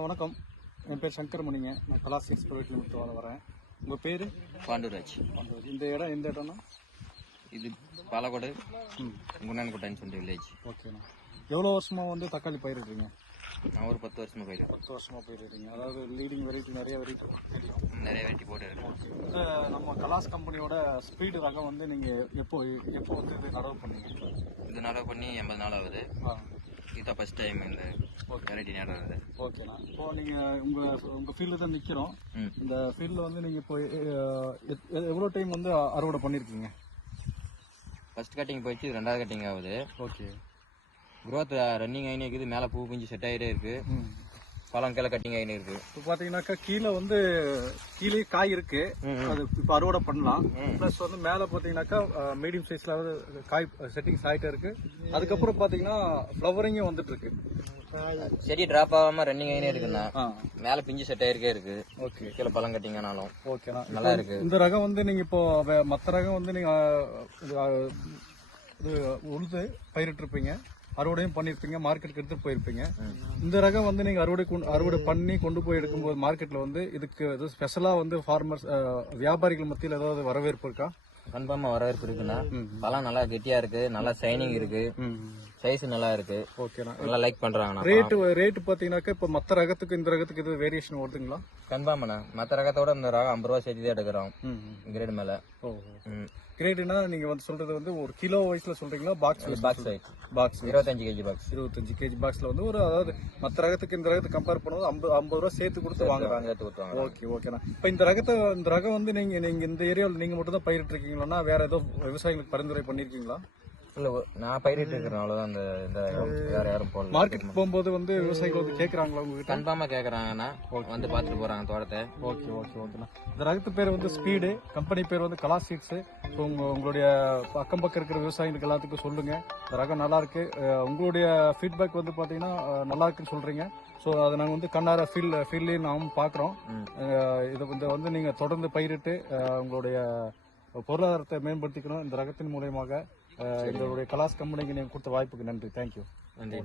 வணக்கம். என் பேர் சங்கரமணிங்க. நான் கலா சீட்ஸ் பிரைவேட் லிமிடெட் வரேன். உங்கள் பேர்? பாண்டுராஜ். இந்த இடம் எந்த இடம்னா? இது பாலக்கோடு குண்டான்கோட்டைன்னு சொல்லிட்டு வில்லேஜ். ஓகேண்ணா. எவ்வளோ வருஷமாக வந்து தக்காளி பயிரிடுறீங்க? நான் ஒரு 10 வருஷமாக பயிரிடுறேன். 10 வருஷமாக பயிரிடுறீங்க. அதாவது லீடிங் வெரைட்டி நிறைய வெரைட்டி போட்டு இருக்கேன். இந்த நம்ம கலாஸ் கம்பெனியோட ஸ்பீடு ரகம் வந்து நீங்கள் எப்போ வந்து இது நடவு பண்ணீங்க? இது நடவு பண்ணி 80 நாள் ஆகுது. இதுதான் ஃபர்ஸ்ட் டைம் இந்த வெரைட்டி நடுறது. ஓகேண்ணா. இப்போ நீங்கள் உங்கள் ஃபீல்டில் தான் நிற்கிறோம். இந்த ஃபீல்டில் வந்து நீங்கள் இப்போ எவ்வளோ டைம் வந்து அறுவடை பண்ணியிருக்கீங்க? ஃபர்ஸ்ட் கட்டிங் போயிடுச்சு, இது 2வது கட்டிங் ஆகுது. ஓகே. க்ரோத் ரன்னிங் ஆகினே இருக்குது. மேலே பூ பிஞ்சு செட் ஆகிட்டே இருக்கு. பழம் கீழே கட்டிங் ஆகினே இருக்கு. இப்போ பார்த்தீங்கன்னாக்கா கீழே காய் இருக்கு. அது இப்போ அறுவடை பண்ணலாம். ப்ளஸ் வந்து மேலே பார்த்தீங்கன்னாக்கா மீடியம் சைஸ்ல காய் செட்டிங்ஸ் ஆகிட்டே இருக்கு. அதுக்கப்புறம் பார்த்தீங்கன்னா ஃப்ளவரிங்கும் வந்துட்டு இருக்கு. செடி டிராப் ஆகாம ரன்னிங் ஆகினே இருக்குண்ணா. மேலே பிஞ்சு செட் ஆகிருக்கே இருக்கு. ஓகே. கீழே பழம் கட்டிங் ஆனாலும் ஓகேண்ணா, நல்லா இருக்கு. இந்த ரகம் வந்து நீங்க இப்போ மற்ற ரகம் வந்து நீங்க இது உழுது பயிரிட்டு இருப்பீங்க, அறுவடையும் பண்ணிருப்பீங்க, மார்க்கெட்டுக்கு எடுத்துட்டு போயிருப்பீங்க. இந்த ரகம் வந்து நீங்க அறுவடை பண்ணி கொண்டு போய் எடுக்கும்போது மார்க்கெட்ல வந்து இதுக்கு ஸ்பெஷலா வந்து ஃபார்மர்ஸ் வியாபாரிகள் மத்தியில் ஏதாவது வரவேற்பு இருக்கா? கன்ஃபார்மா வரவேற்பு இருக்குண்ணா. பழம் நல்லா கெட்டியா இருக்கு, நல்லா ஷைனிங் இருக்கு, சைஸ் நல்லா இருக்கு. ஓகேண்ணா. நல்லா லைக் பண்றாங்கண்ணா. ரேட் பாத்தீங்கன்னாக்கா இப்ப மத்த ரகத்துக்கு இந்த ரகத்துக்கு இது வேரியேஷன் வருதுங்களா? கன்ஃபார்ம்ண்ணா. மற்ற ரகத்தோட இந்த ரகம் 50 ரூபா சேர்த்து தான் எடுக்கிறோம் கிரேடு மேல. கிரேடுனா நீங்க வந்து சொல்றது வந்து ஒரு கிலோ வைஸ்ல சொல்றீங்களா? Box 25 KG box. 25 கேஜி பாக்ஸ்ல வந்து ஒரு, அதாவது மத்த ரகத்துக்கு இந்த ரகத்தை கம்பேர் பண்ணும்போது 50 ரூபா சேர்த்து கொடுத்து வாங்குறாங்க. ஓகே ஓகேண்ணா. இப்ப இந்த ரகம் வந்து நீங்க இந்த ஏரியாவில் நீங்க மட்டும் தான் பயிரிட்டு இருக்கீங்களா? வேற ஏதோ விவசாயிகளுக்கு பரிந்துரை பண்ணிருக்கீங்களா? இல்ல, நான் பயிரிட்டு இருக்கிறேன் அவ்வளவுதான். இந்த வேற யாரும் போடல. மார்க்கெட் போகும்போது வந்து விவசாயிகள் வந்து கேக்குறாங்களா உங்ககிட்ட? கன்ஃபார்மா கேக்குறாங்கண்ணா. வந்து பாத்துட்டு போறாங்க தோட்டத்தை. ஓகே ஓகே ஓகேண்ணா. இந்த ரகத்து பேர் வந்து ஸ்பீடு, கம்பெனி பேர் வந்து கலா சீட்ஸ். உங்களுடைய அக்கம் பக்கம் இருக்கிற விவசாயிகளுக்கு எல்லாத்துக்கும் சொல்லுங்க, இந்த ரகம் நல்லா இருக்கு. உங்களுடைய ஃபீட்பேக் வந்து பாத்தீங்கன்னா நல்லா இருக்குன்னு சொல்றீங்க. ஸோ அதை நாங்கள் வந்து கண்ணார ஃபீல்ட்லேயும் நாமும் பார்க்குறோம். இதை வந்து நீங்கள் தொடர்ந்து பயிரிட்டு உங்களுடைய பொருளாதாரத்தை மேம்படுத்திக்கணும். இந்த ரகத்தின் மூலயமாக எங்களுடைய கலாஸ் கம்பெனிக்கு நீங்கள் கொடுத்த வாய்ப்புக்கு நன்றி. தேங்க்யூ. நன்றி.